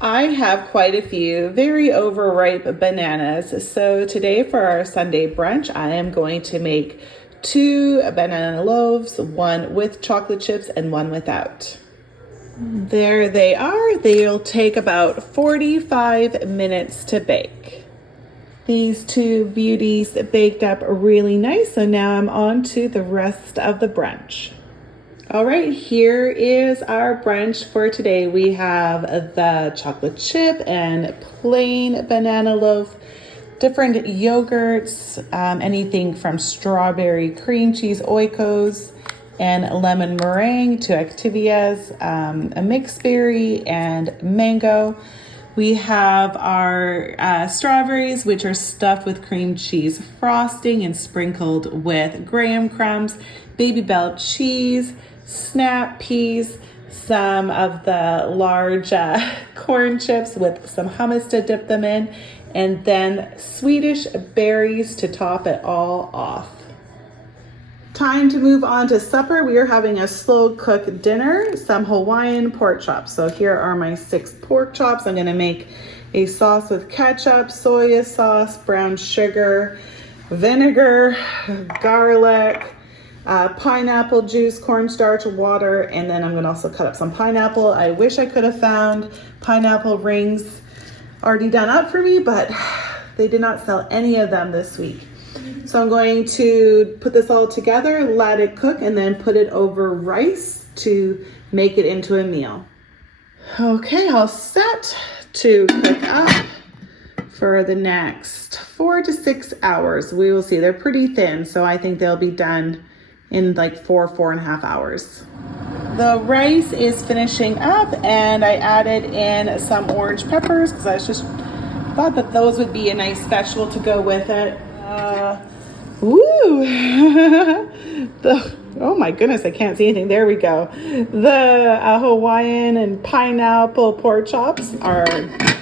I have quite a few very overripe bananas. So today for our Sunday brunch, I am going to make 2 banana loaves, one with chocolate chips and one without. There they are. They'll take about 45 minutes to bake. These 2 beauties baked up really nice. So now I'm on to the rest of the brunch. All right, here is our brunch for today. We have the chocolate chip and plain banana loaf, different yogurts, anything from strawberry cream cheese oikos and lemon meringue to Activia's, a mixed berry and mango. We have our strawberries, which are stuffed with cream cheese frosting and sprinkled with graham crumbs, Baby Bell cheese, snap peas, some of the large corn chips with some hummus to dip them in, and then Swedish berries to top it all off. Time to move on to supper. We are having a slow cook dinner, some Hawaiian pork chops. So here are my 6 pork chops. I'm gonna make a sauce with ketchup, soy sauce, brown sugar, vinegar, garlic, pineapple juice, cornstarch, water, and then I'm gonna also cut up some pineapple. I wish I could have found pineapple rings already done up for me, but they did not sell any of them this week. So I'm going to put this all together, let it cook, and then put it over rice to make it into a meal. Okay, all set to cook up for the next 4 to 6 hours. We will see. They're pretty thin, so I think they'll be done in like 4.5 hours. The rice is finishing up, and I added in some orange peppers because I just thought that those would be a nice vegetable to go with it. Oh my goodness, I can't see anything. There we go. The Hawaiian and pineapple pork chops are,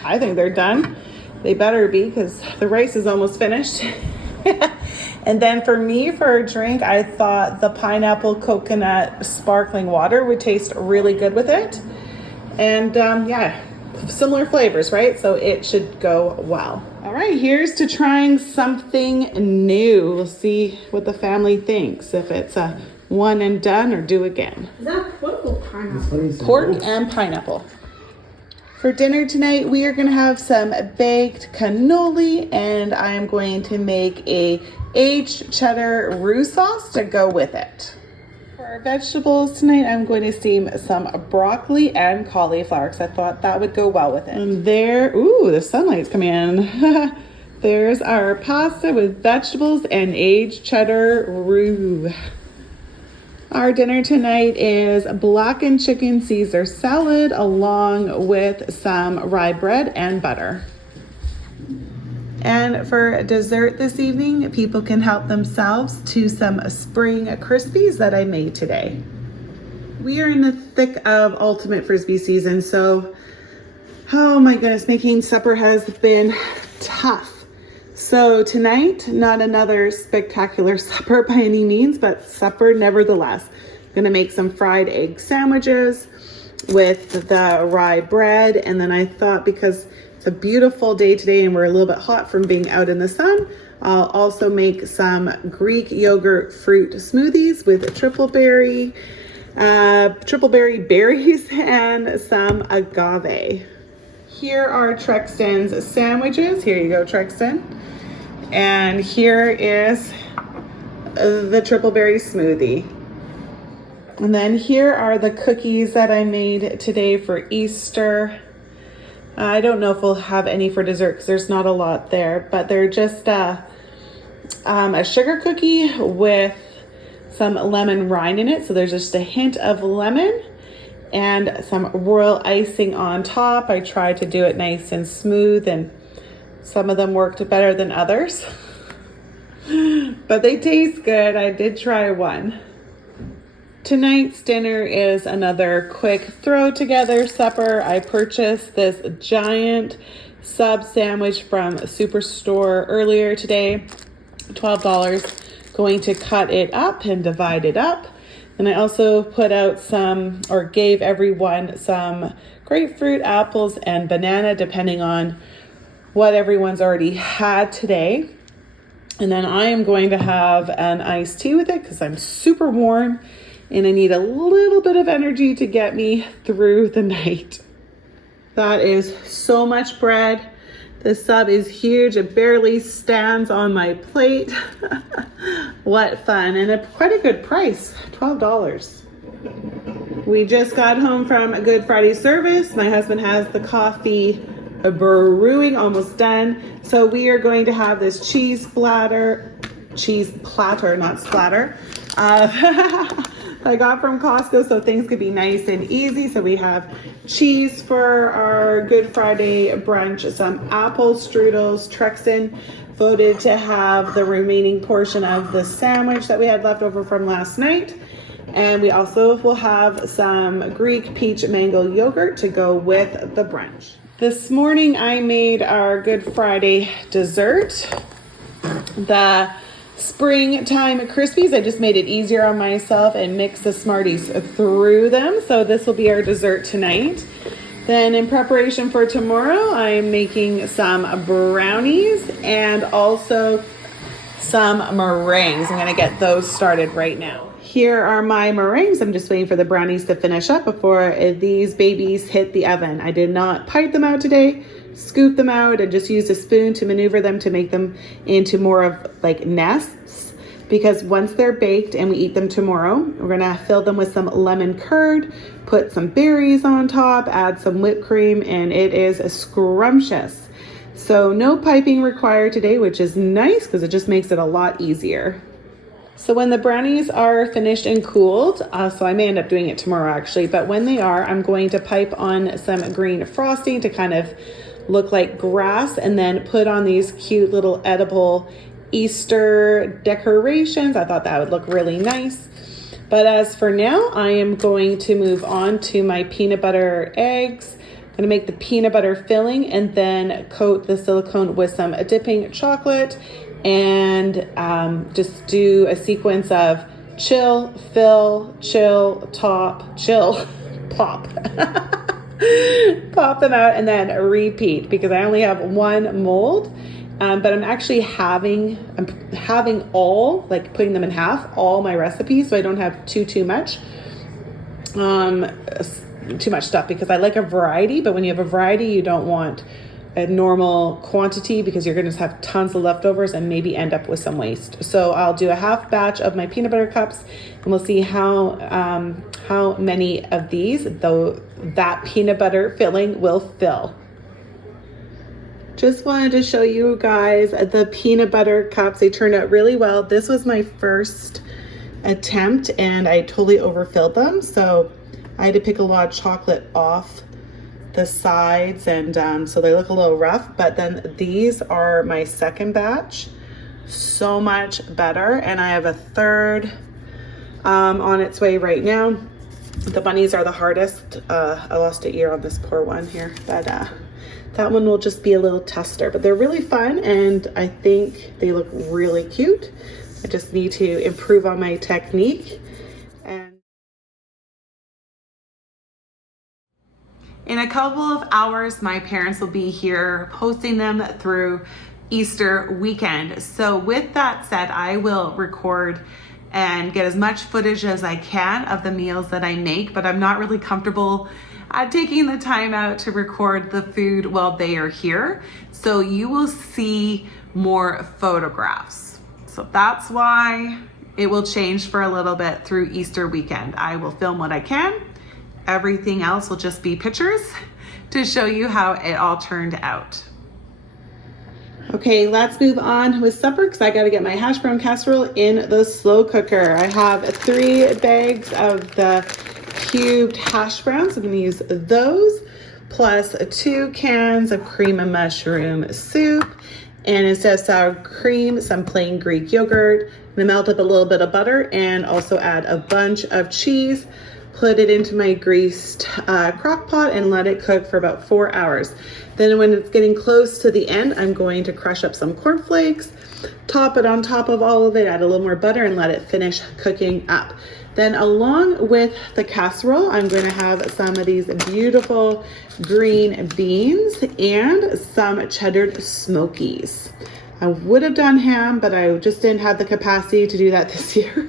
I think they're done. They better be because the rice is almost finished. And then for me, for a drink, I thought the pineapple coconut sparkling water would taste really good with it. And yeah, similar flavors, right? So it should go well. All right, here's to trying something new. We'll see what the family thinks, if it's a one and done or do again. Is that pork or pineapple? Pork and pineapple. For dinner tonight, we are going to have some baked cannoli, and I am going to make a aged cheddar roux sauce to go with it. For our vegetables tonight, I'm going to steam some broccoli and cauliflower because I thought that would go well with it. And there, ooh, the sunlight's coming in. There's our pasta with vegetables and aged cheddar roux. Our dinner tonight is blackened chicken Caesar salad along with some rye bread and butter. And for dessert this evening, people can help themselves to some spring Krispies that I made today. We are in the thick of ultimate Frisbee season, so oh my goodness, making supper has been tough. So tonight, not another spectacular supper by any means, but supper nevertheless. I'm gonna make some fried egg sandwiches with the rye bread, and then I thought because it's a beautiful day today and we're a little bit hot from being out in the sun, I'll also make some Greek yogurt fruit smoothies with triple berry berries and some agave. Here are Trexton's sandwiches. Here you go, Trexton. And here is the triple berry smoothie. And then here are the cookies that I made today for Easter. I don't know if we'll have any for dessert because there's not a lot there, but they're just a sugar cookie with some lemon rind in it. So there's just a hint of lemon and some royal icing on top. I tried to do it nice and smooth, and some of them worked better than others, but they taste good. I did try one. Tonight's dinner is another quick throw together supper. I purchased this giant sub sandwich from Superstore earlier today, $12. Going to cut it up and divide it up. And I also put out some, or gave everyone some grapefruit, apples, and banana, depending on what everyone's already had today. And then I am going to have an iced tea with it because I'm super warm and I need a little bit of energy to get me through the night. That is so much bread. The sub is huge. It barely stands on my plate. What fun, and quite a good price, $12. We just got home from a Good Friday service. My husband has the coffee brewing, almost done. So we are going to have this cheese platter, not splatter. I got from Costco so things could be nice and easy. So we have cheese for our Good Friday brunch, some apple strudels. Trexon voted to have the remaining portion of the sandwich that we had left over from last night. And we also will have some Greek peach mango yogurt to go with the brunch. This morning I made our Good Friday dessert, the springtime Krispies. I just made it easier on myself and mixed the Smarties through them. So this will be our dessert tonight. Then in preparation for tomorrow, I'm making some brownies and also some meringues. I'm gonna get those started right now. Here are my meringues. I'm just waiting for the brownies to finish up before these babies hit the oven. I did not pipe them out today, scoop them out, and just use a spoon to maneuver them to make them into more of like nests, because once they're baked and we eat them tomorrow, we're gonna fill them with some lemon curd, put some berries on top, add some whipped cream, and it is scrumptious. So no piping required today, which is nice because it just makes it a lot easier. So when the brownies are finished and cooled, so I may end up doing it tomorrow actually, but when they are, I'm going to pipe on some green frosting to kind of look like grass, and then put on these cute little edible Easter decorations. I thought that would look really nice. But as for now, I am going to move on to my peanut butter eggs. I'm gonna make the peanut butter filling and then coat the silicone with some dipping chocolate, and just do a sequence of chill, fill, chill, top, chill, pop. Pop them out and then repeat, because I only have one mold. But I'm actually having all, like putting them in half, all my recipes, so I don't have too much stuff, because I like a variety, but when you have a variety, you don't want a normal quantity, because you're going to have tons of leftovers and maybe end up with some waste. So I'll do a half batch of my peanut butter cups, and we'll see how many of these that peanut butter filling will fill. Just wanted to show you guys the peanut butter cups. They turned out really well. This was my first attempt and I totally overfilled them, so I had to pick a lot of chocolate off the sides, and so they look a little rough. But then these are my second batch, so much better, and I have a third on its way right now. The bunnies are the hardest. I lost an ear on this poor one here, but that one will just be a little tester. But they're really fun, and I think they look really cute. I just need to improve on my technique. And in a couple of hours, my parents will be here posting them through Easter weekend. So with that said, I will record and get as much footage as I can of the meals that I make, but I'm not really comfortable taking the time out to record the food while they are here. So you will see more photographs. So that's why it will change for a little bit through Easter weekend. I will film what I can. Everything else will just be pictures to show you how it all turned out. Okay, let's move on with supper, because I got to get my hash brown casserole in the slow cooker. I have 3 bags of the cubed hash browns. I'm going to use those, plus 2 cans of cream and mushroom soup. And instead of sour cream, some plain Greek yogurt. I'm going to melt up a little bit of butter and also add a bunch of cheese. Put it into my greased crock pot and let it cook for about 4 hours. Then when it's getting close to the end, I'm going to crush up some cornflakes, top it on top of all of it, add a little more butter, and let it finish cooking up. Then along with the casserole, I'm going to have some of these beautiful green beans and some cheddar smokies. I would have done ham, but I just didn't have the capacity to do that this year.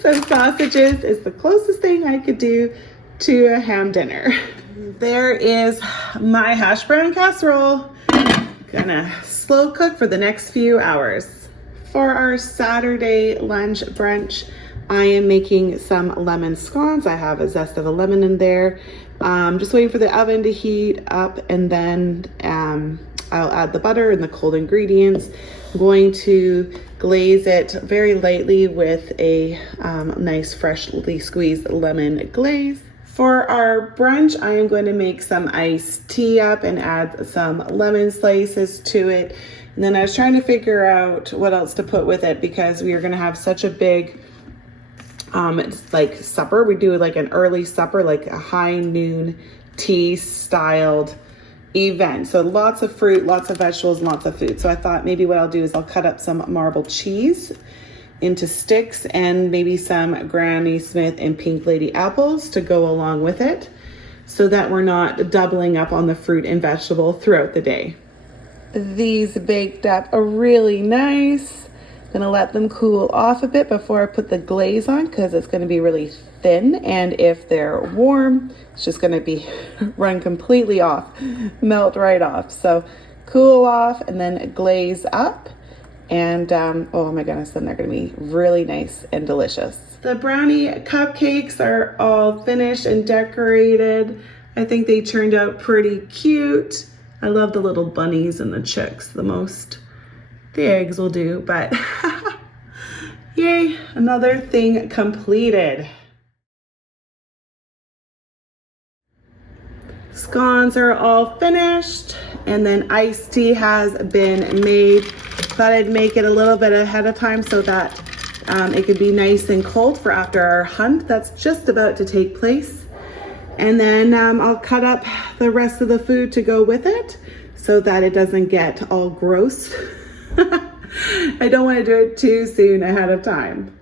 So sausages is the closest thing I could do to a ham dinner. There is my hash brown casserole. Gonna slow cook for the next few hours. For our Saturday lunch brunch, I am making some lemon scones. I have a zest of a lemon in there. Just waiting for the oven to heat up, and then I'll add the butter and the cold ingredients. I'm going to glaze it very lightly with a nice freshly squeezed lemon glaze. For our brunch, I am going to make some iced tea up and add some lemon slices to it. And then I was trying to figure out what else to put with it because we are going to have such a big it's like supper. We do like an early supper, like a high noon tea styled event. So lots of fruit, lots of vegetables, and lots of food. So I thought maybe what I'll do is I'll cut up some marbled cheese into sticks and maybe some Granny Smith and Pink Lady apples to go along with it so that we're not doubling up on the fruit and vegetable throughout the day. These baked up are really nice. Gonna let them cool off a bit before I put the glaze on because it's gonna be really thin, and if they're warm, it's just gonna be run completely off, melt right off. So cool off and then glaze up, and oh my goodness, then they're gonna be really nice and delicious. The brownie cupcakes are all finished and decorated. I think they turned out pretty cute. I love the little bunnies and the chicks the most. The eggs will do, but yay, another thing completed. Scones are all finished, and then iced tea has been made. Thought I'd make it a little bit ahead of time so that it could be nice and cold for after our hunt that's just about to take place. And then I'll cut up the rest of the food to go with it so that it doesn't get all gross. I don't want to do it too soon ahead of time.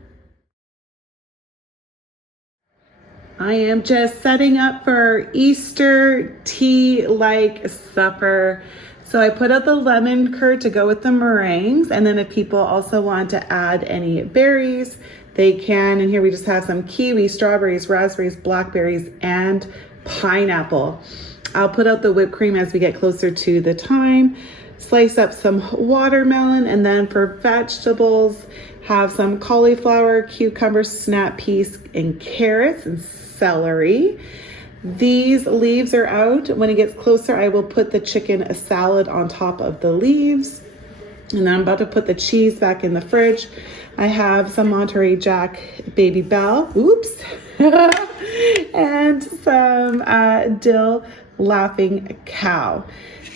I am just setting up for Easter tea-like supper. So I put out the lemon curd to go with the meringues, and then if people also want to add any berries, they can. And here we just have some kiwi, strawberries, raspberries, blackberries, and pineapple. I'll put out the whipped cream as we get closer to the time. Slice up some watermelon, and then for vegetables, have some cauliflower, cucumber, snap peas, and carrots, and celery. These leaves are out. When it gets closer, I will put the chicken salad on top of the leaves. And then I'm about to put the cheese back in the fridge. I have some Monterey Jack Baby Bell, oops, and some dill Laughing Cow.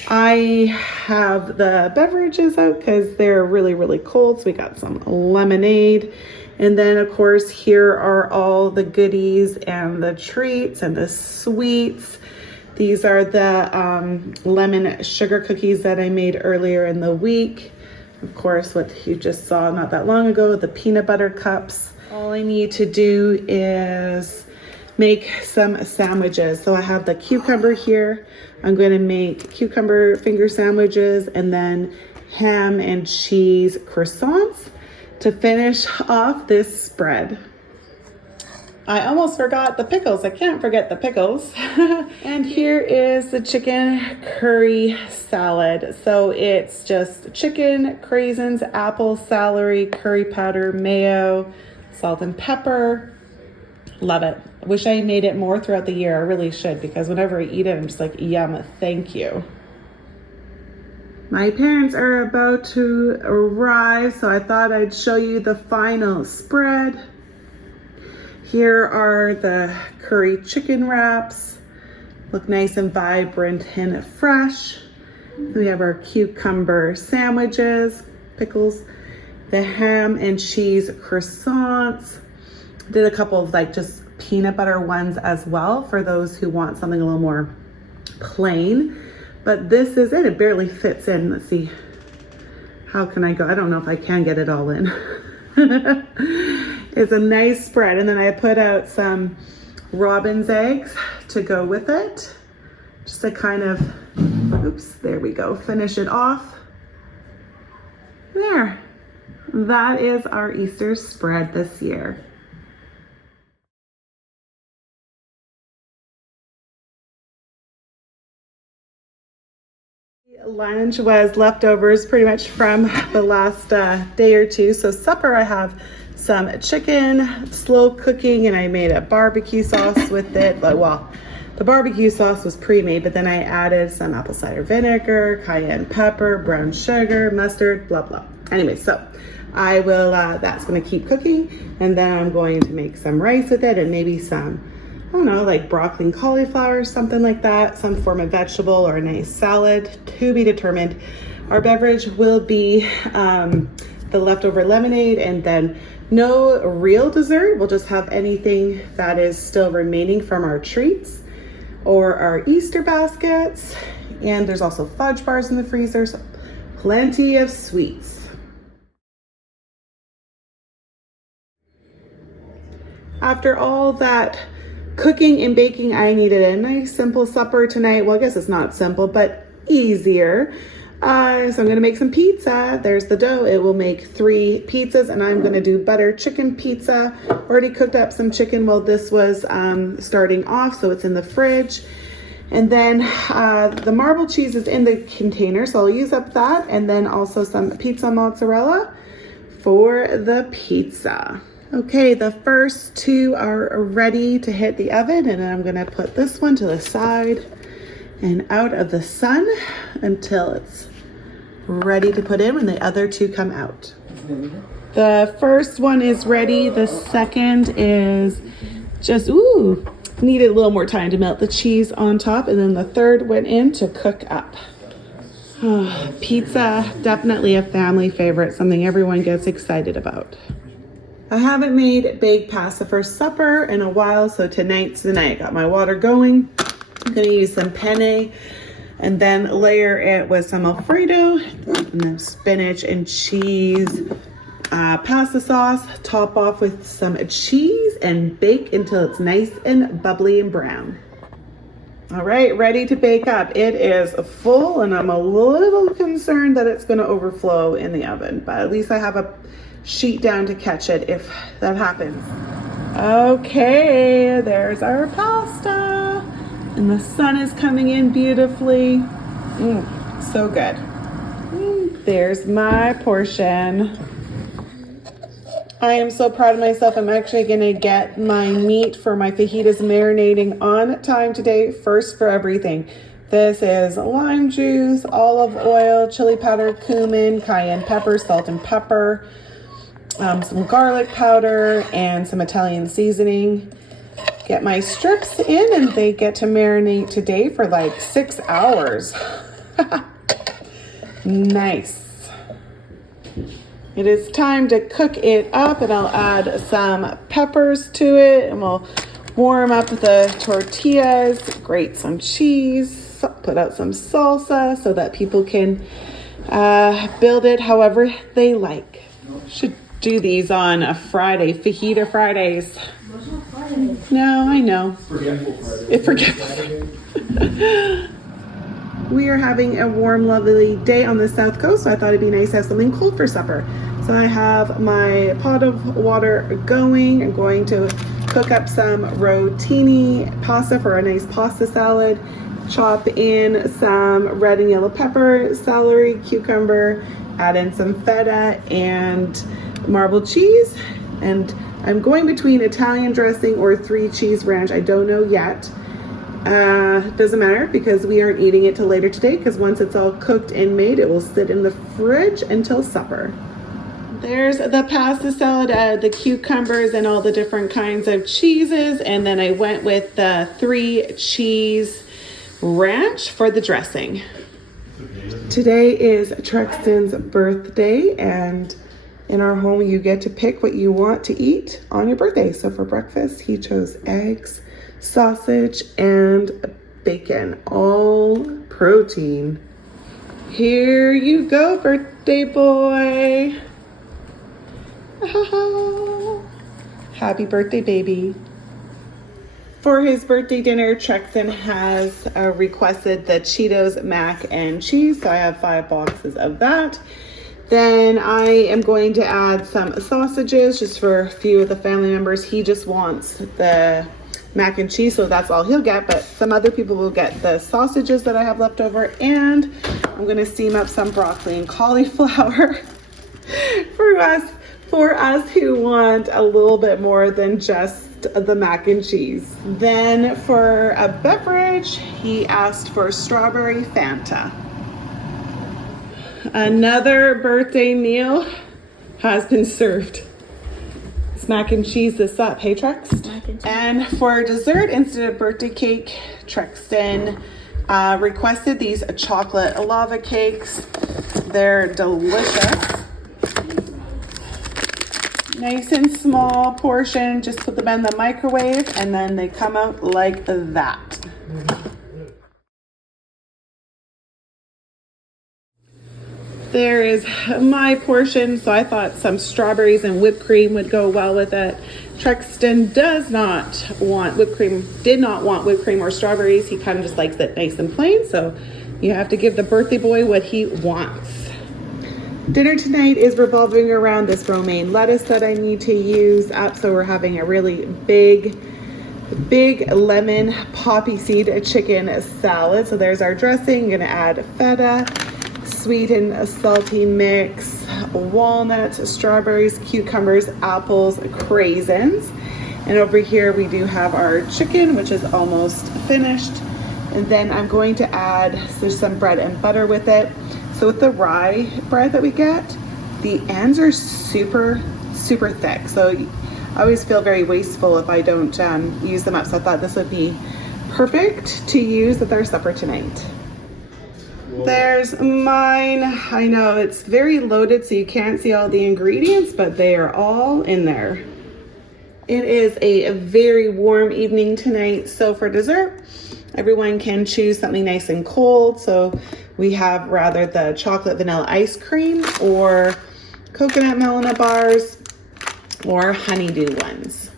I have the beverages out because they're really, really cold. So we got some lemonade. And then of course, here are all the goodies and the treats and the sweets. These are the lemon sugar cookies that I made earlier in the week. Of course, what you just saw not that long ago, the peanut butter cups. All I need to do is make some sandwiches. So I have the cucumber here. I'm going to make cucumber finger sandwiches and then ham and cheese croissants to finish off this spread. I almost forgot the pickles. I can't forget the pickles. And here is the chicken curry salad. So it's just chicken, craisins, apple, celery, curry powder, mayo, salt and pepper. Love it. I wish I made it more throughout the year. I really should, because whenever I eat it, I'm just like, yum, thank you. My parents are about to arrive, so I thought I'd show you the final spread. Here are the curry chicken wraps. Look nice and vibrant and fresh. We have our cucumber sandwiches, pickles, the ham and cheese croissants. Did a couple of like just peanut butter ones as well for those who want something a little more plain. But this is it. It barely fits in. Let's see. How can I go? I don't know if I can get it all in. It's a nice spread. And then I put out some robin's eggs to go with it. Just to kind of, oops, there we go, finish it off. There. That is our Easter spread this year. Lunch was leftovers pretty much from the last day or two. So supper, I have some chicken, slow cooking, and I made a barbecue sauce with it. But well, the barbecue sauce was pre-made, but then I added some apple cider vinegar, cayenne pepper, brown sugar, mustard, blah, blah. Anyway, so I will, that's gonna keep cooking. And then I'm going to make some rice with it and maybe some, I don't know, like broccoli and cauliflower, something like that, some form of vegetable or a nice salad, to be determined. Our beverage will be the leftover lemonade, and then no real dessert. We'll just have anything that is still remaining from our treats or our Easter baskets. And there's also fudge bars in the freezer, so plenty of sweets. After all that cooking and baking, I needed a nice simple supper tonight. Well, I guess it's not simple, but easier. So I'm gonna make some pizza. There's the dough. It will make 3 pizzas, and I'm gonna do butter chicken pizza. Already cooked up some chicken while this was starting off, so it's in the fridge. And then the marble cheese is in the container, so I'll use up that, and then also some pizza mozzarella for the pizza. Okay, the first 2 are ready to hit the oven, and I'm gonna put this one to the side and out of the sun until it's ready to put in when the other 2 come out. The first one is ready. The second is just, needed a little more time to melt the cheese on top. And then the third went in to cook up. Pizza, definitely a family favorite, something everyone gets excited about. I haven't made baked pasta for supper in a while, so tonight's the night. Got my water going. I'm gonna use some penne and then layer it with some Alfredo and then spinach and cheese pasta sauce. Top off with some cheese and bake until it's nice and bubbly and brown. All right, ready to bake up. It is full, and I'm a little concerned that it's gonna overflow in the oven, but at least I have a sheet down to catch it if that happens. Okay, there's our pasta. And the sun is coming in beautifully. So good. There's my portion. I am so proud of myself. I'm actually gonna get my meat for my fajitas marinating on time today, first for everything. This is lime juice, olive oil, chili powder, cumin, cayenne pepper, salt and pepper, some garlic powder, and some Italian seasoning. Get my strips in, and they get to marinate today for like 6 hours. Nice. It is time to cook it up, and I'll add some peppers to it, and we'll warm up the tortillas, grate some cheese, put out some salsa so that people can build it however they like. Should do these on a Friday, fajita Fridays. No, I know. Forgetful. We are having a warm, lovely day on the South Coast, so I thought it'd be nice to have something cold for supper. So I have my pot of water going. I'm going to cook up some rotini pasta for a nice pasta salad. Chop in some red and yellow pepper, celery, cucumber, add in some feta and marble cheese, and I'm going between Italian dressing or 3 cheese ranch. I don't know yet. Doesn't matter because we aren't eating it till later today, because once it's all cooked and made, it will sit in the fridge until supper. There's the pasta salad, the cucumbers and all the different kinds of cheeses, and then I went with the 3 cheese ranch for the dressing. Today is Truxton's birthday, and in our home, you get to pick what you want to eat on your birthday. So for breakfast, he chose eggs, sausage, and bacon, all protein. Here you go, birthday boy. Happy birthday, baby. For his birthday dinner, Trexton has requested the Cheetos mac and cheese, so I have 5 boxes of that. Then I am going to add some sausages just for a few of the family members. He just wants the mac and cheese, so that's all he'll get, but some other people will get the sausages that I have left over, and I'm gonna steam up some broccoli and cauliflower for us who want a little bit more than just the mac and cheese. Then for a beverage, he asked for strawberry Fanta. Another birthday meal has been served. Let's mac and cheese this up, hey Trex? And for dessert, instead of birthday cake, Trexton requested these chocolate lava cakes. They're delicious. Nice and small portion, just put them in the microwave and then they come out like that. There is my portion, so I thought some strawberries and whipped cream would go well with it. Trexton does not want whipped cream, did not want whipped cream or strawberries. He kind of just likes it nice and plain, so you have to give the birthday boy what he wants. Dinner tonight is revolving around this romaine lettuce that I need to use up, so we're having a really big lemon poppy seed chicken salad. So there's our dressing. I'm gonna add feta, sweet and salty mix, walnuts, strawberries, cucumbers, apples, craisins. And over here we do have our chicken, which is almost finished. And then I'm going to add, there's some bread and butter with it. So with the rye bread that we get, the ends are super thick. So I always feel very wasteful if I don't use them up. So I thought this would be perfect to use with our supper tonight. There's mine. I know it's very loaded, so you can't see all the ingredients, but they are all in there. It is a very warm evening tonight, so for dessert, everyone can choose something nice and cold. So we have rather the chocolate vanilla ice cream or coconut melon bars or honeydew ones.